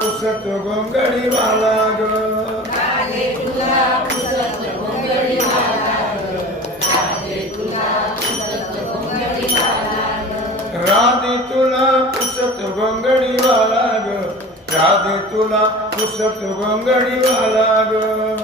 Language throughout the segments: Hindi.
पुसत गोंगडी वाला ग राधे तुला पुसत गोंगडी वाला ग राधे तुला पुसत गोंगडी वाला ग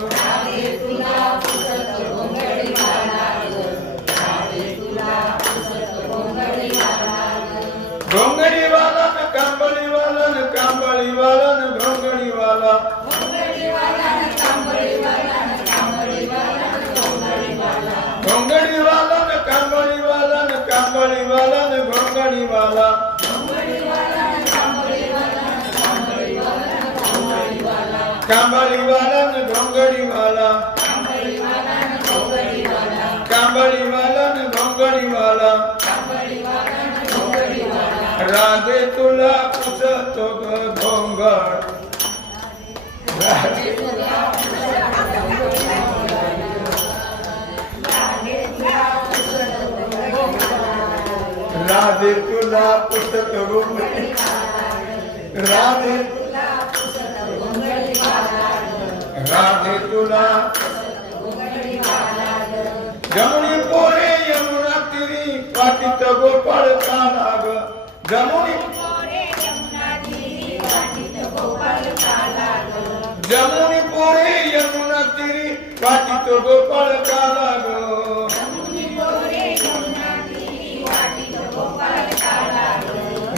घोंगडी वाला न कांबळी वाला न कांबळी वाला न घोंगडी वाला कांबळी वाला न घोंगडी वाला कांबळी वाला न घोंगडी वाला राधे तुला पुसतो ग घोंगड। राधे तुला पुसतो घोंगडी राधे राधे तुला जमुनी पोरे, यमुना तिरी पाटित गोपाळ काला ग जमुनी जमुनी पोरे, यमुना तिरी पाटित गोपाळ काला ग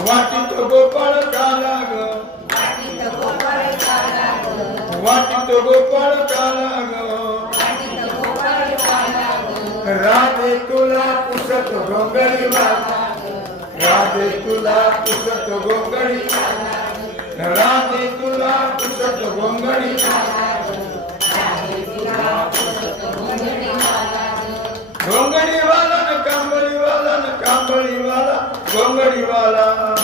वाटित गोपाळ काला ग वाटित गोपाळ काला ग राधे तुला पुसत वाला राधे तुला पुसत गोंगडी राधे तुला पुसत गोंगडी गोंगडी वाला न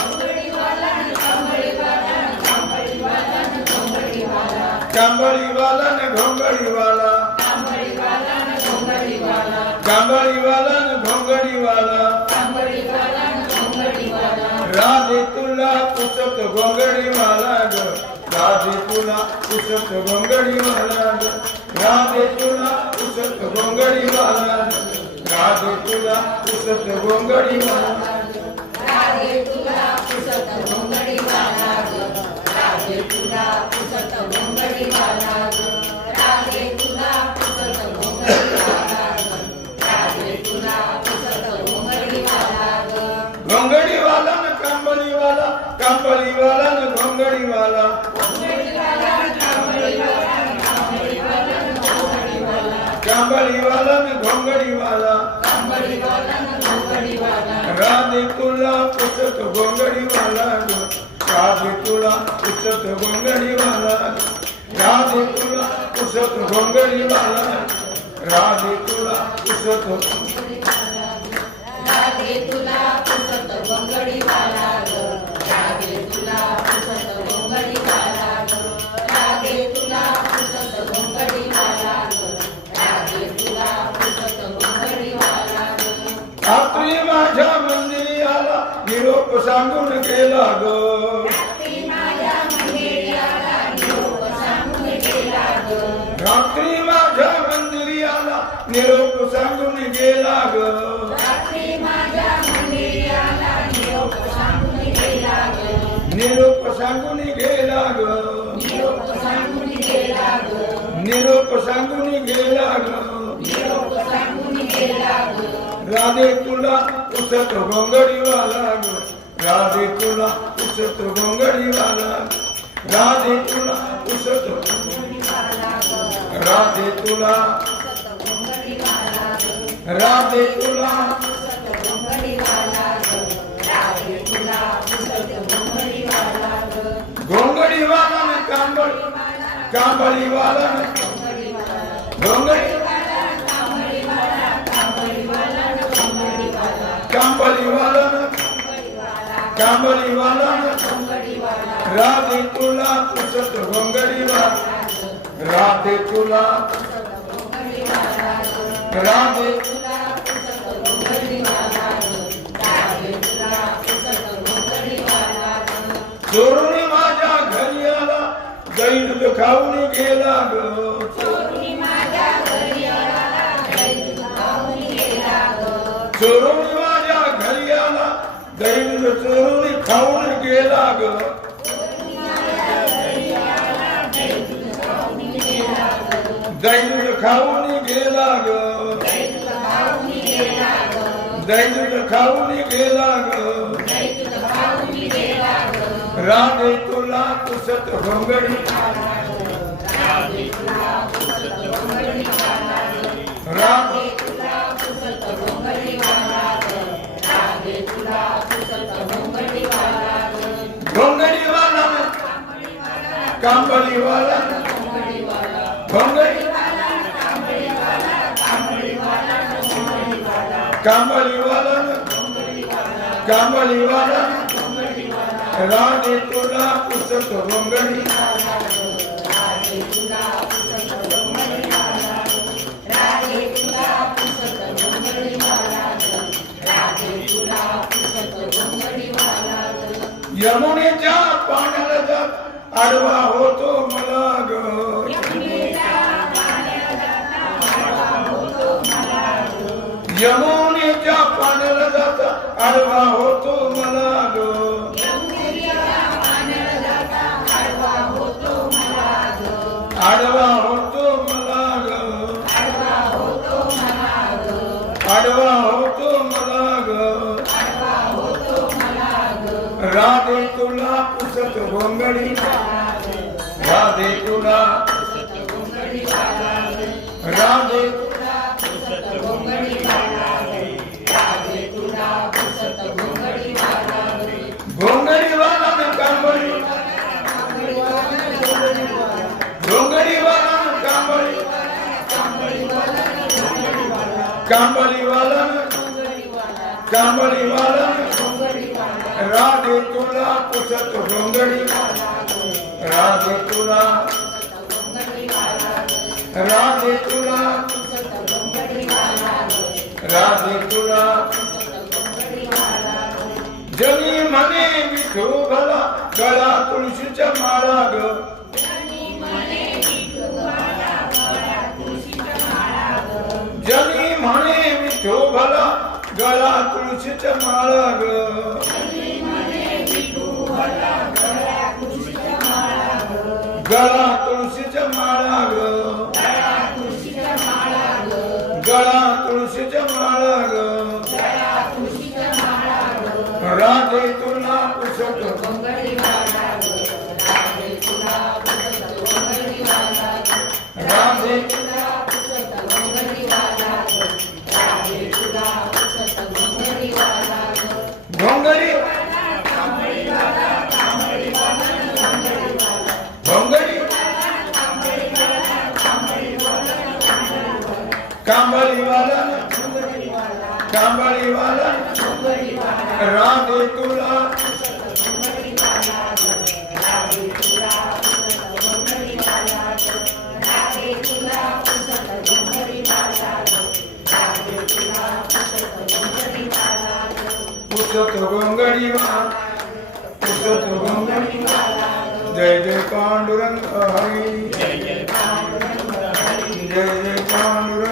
कांबळी वाला न कांबळी वाला गोंगडी वाला कांबळी वाला न घोंगडी वाला कांबळी वाला न घोंगडी वाला राधे तुला पुसत गोंगडी वाला ग राधे तुला पुसत गोंगडी वाला ग राधे तुला पुसत गोंगडी वाला ग राधे तुला पुसत गोंगडी वाला घोंगडी वाला। कांबळी वाला न घोंगडी वाला राधे तुला पुसत गोंगडी वाला राधे तुला पुसत गोंगडी वाला राधे तुला पुसत गोंगडी वाला राधे तुला पुसत सांगून गेला ग रात्री माझ्या मंदिरी आला निरोप सांगून गेला ग निरोप सांगून गेला ग निरोप सांगून गेला ग राधे तुला पुसत गोंगडी वाला ग राधे तुला पुसत गोंगडी वाला। राधे तुला पुसत राधे तुला राधे तुला घोंगडी वाला न कांबळी कांबळी वाला न घोंगडी कांबळी वाला। न राधे तुला पुसत घोंगडी राधे तुला राधे चोरून माझ्या घरी आला दही दूध खाऊन गेला ग. दही चोरून खाऊन गेला ग. दही खाऊन गेला ग. दही खाऊन गेला ग. राधे तुला कुसत भंगडी कांबळीवाला. कांबळीवाला. कांबळीवाला. राणे तुला पुसत रोंगणी. यमुनेच्या पाण्याला जात. आडवा होतो मला ग. यमुनेच्या पाण्याला जाता आडवा होतो मला ग. राधे तुला। राधे भोंगडी वाला भोंगडी वाला कांबळी। वाला राधे तुला पुसत भोंगडी राधे तुला राधे तुला राधे तुला जनी म्हणे विठू भला गळा तुळशीच्या माळा ग जनी म्हणे विठू भला गळा तुळशीच्या माळा ग गळा तुळशीच्या माळा ग गळा तुळशीच्या माळा ग राधे कांबळी वाला कांबळी वाला राधे तुला जय जय पांडुरंग हरी। जय जय पांडुरंग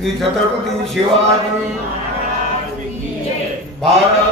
श्री छत्रपति शिवाजी भारत